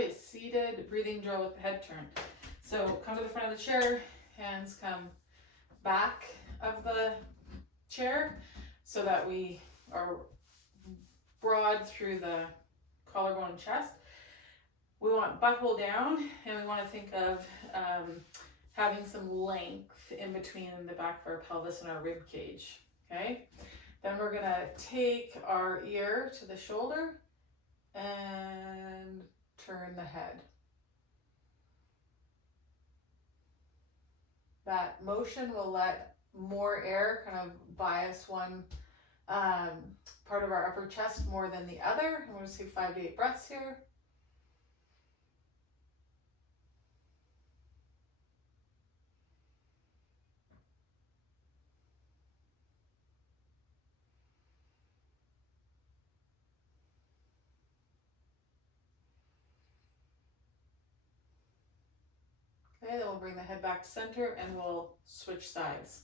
Okay, seated breathing drill with the head turned. So come to the front of the chair, hands come back of the chair so that we are broad through the collarbone and chest. We want butthole down, and we want to think of having some length in between the back of our pelvis and our rib cage. Okay, then we're gonna take our ear to the shoulder and turn the head. That motion will let more air kind of bias one part of our upper chest more than the other. I'm going to take 5 to 8 breaths here. Okay, then we'll bring the head back to center and we'll switch sides.